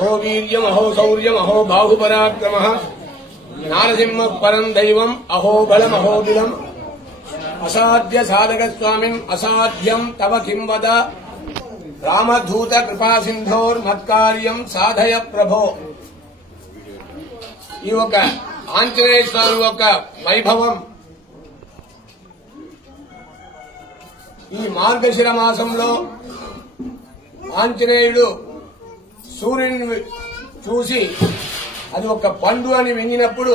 अहो वीर्यम अहो शौर्यम अहो बाहुपराक्रम नारसिंह परम दैवम अहो बलम अहो बिलम असाध्य साधक स्वामिन् असाध्यम तव किं वद रामधूत कृपा सिंधोर्मत्कार्यं साधय प्रभो। ఈ ఒక ఆంజనేయ స్వామి యొక్క వైభవం ఈ మార్గశిర మాసంలో ఆంజనేయుడు సూర్యుని చూసి అది ఒక పండు అని వినినప్పుడు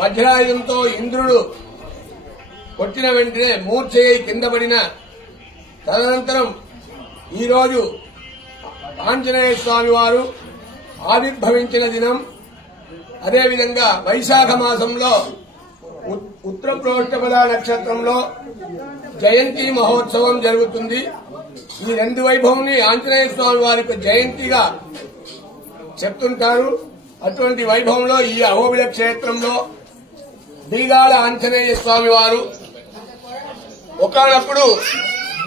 వజ్రాయుధంతో ఇంద్రుడు కొట్టిన వెంటనే మూర్ఛయ్యి కింద పడిన తదనంతరం ఈరోజు ఆంజనేయ స్వామి వారు ఆవిర్భవించిన దినం. అదేవిధంగా వైశాఖ మాసంలో ఉత్తరప్రోష్టపద నక్షత్రంలో జయంతి మహోత్సవం జరుగుతుంది. ఈ రెండు వైభవంని ఆంజనేయ స్వామి వారికి జయంతిగా చెప్తుంటారు. అటువంటి వైభవంలో ఈ అహోబిల క్షేత్రంలో బీగాల ఆంజనేయ స్వామి వారు ఒకనప్పుడు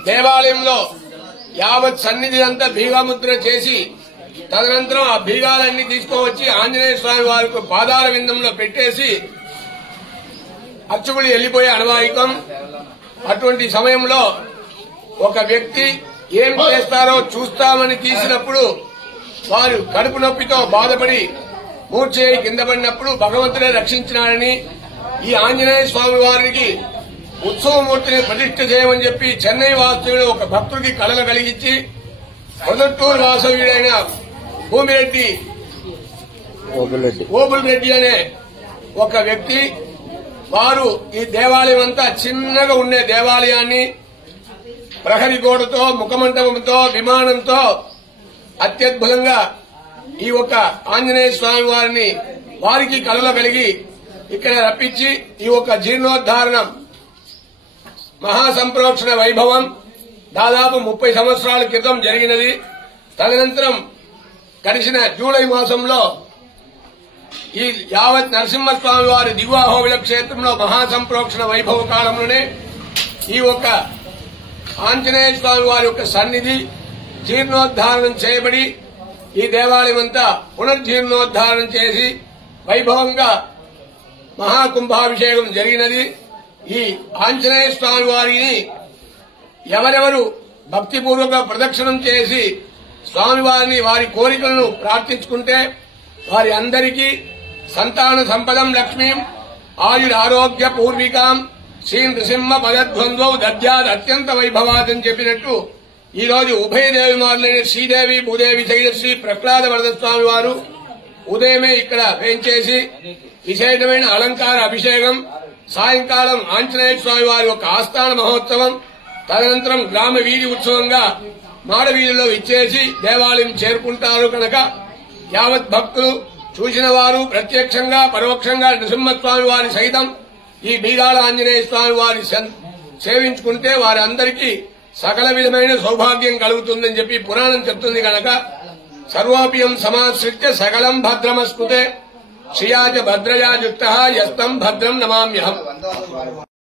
దేవాలయంలో యావత్ సన్నిధి అంతా బీగాముద్ర చేసి తదనంతరం ఆ బీగాలన్నీ తీసుకువచ్చి ఆంజనేయ స్వామి వారికి పాదాల విందంలో పెట్టేసి అర్చకులు వెళ్లిపోయే అనవాయికం. అటువంటి సమయంలో ఒక వ్యక్తి ఏం చేస్తారో చూస్తామని తీసినప్పుడు వారు కడుపు నొప్పితో బాధపడి మూర్ఛయ్యి కింద పడినప్పుడు భగవంతుడే రక్షించినాడని ఈ ఆంజనేయ స్వామి వారికి ఉత్సవమూర్తిని ప్రతిష్ఠ చేయమని చెప్పి చెన్నై వాస్తవుడు ఒక భక్తుడికి కళలు కలిగించి మొదట్టూరు వాసవ్యుడైన ఓబుల్ రెడ్డి అనే ఒక వ్యక్తి వారు ఈ దేవాలయం అంతా చిన్నగా ఉండే దేవాలయాన్ని ప్రహరీ గోడతో ముఖమంటపంతో విమానంతో అత్యద్భుతంగా ఈ ఒక ఆంజనేయ స్వామి వారిని వారికి కళలు కలిగి ఇక్కడ రప్పించి ఈ ఒక జీర్ణోద్ధారణం మహాసంప్రోక్షణ వైభవం దాదాపు 30 సంవత్సరాల క్రితం జరిగినది. తదనంతరం గడిచిన జూలై మాసంలో ఈ యావత్ నరసింహస్వామి వారి దివ్యాహోబిల క్షేత్రంలో మహాసంప్రోక్షణ వైభవ కాలంలోనే ఈ ఒక ఆంజనేయ స్వామి వారి యొక్క సన్నిధి జీర్ణోద్ధారణం చేయబడి ఈ దేవాలయం అంతా పునర్జీర్ణోద్ధారణం చేసి వైభవంగా మహాకుంభాభిషేకం జరిగినది. ఈ ఆంజనేయ స్వామి వారిని ఎవరెవరు భక్తిపూర్వక ప్రదక్షిణం చేసి స్వామివారిని వారి కోరికలను ప్రార్థించుకుంటే వారి అందరికీ సంతాన సంపదం లక్ష్మీం ఆయురారోగ్య పూర్వికాం శ్రీ నృసింహ పదద్వంద్వౌ దద్యాద్ అత్యంత వైభవాద్ అని చెప్పినట్టు ఈరోజు ఉభయదేవి మారులైన శ్రీదేవి భూదేవి సహిత శ్రీ ప్రహ్లాద వరద స్వామి వారు ఉదయమే ఇక్కడ వేంచేసి విశేషమైన అలంకార అభిషేకం, సాయంకాలం ఆంజనేయ స్వామి వారి యొక్క ఆస్థాన మహోత్సవం, తదనంతరం గ్రామ వీధి ఉత్సవంగా మాడవీధిలో ఇచ్చేసి దేవాలయం చేరుకుంటారు. కనుక యావత్ భక్తులు చూసిన వారు ప్రత్యక్షంగా పరోక్షంగా నృసింహస్వామి వారి సైతం ఈ బీగాల ఆంజనేయ స్వామి వారి సేవించుకుంటే వారందరికీ సకల విధమైన సౌభాగ్యం కలుగుతుందని చెప్పి పురాణం చెప్తుంది. కనుక సర్వోపియం సమాశ్రిత్య సకలం భద్రమస్కృతే శ్రియాచ భద్రయా యుక్తః యస్తం భద్రం నమామ్యహం.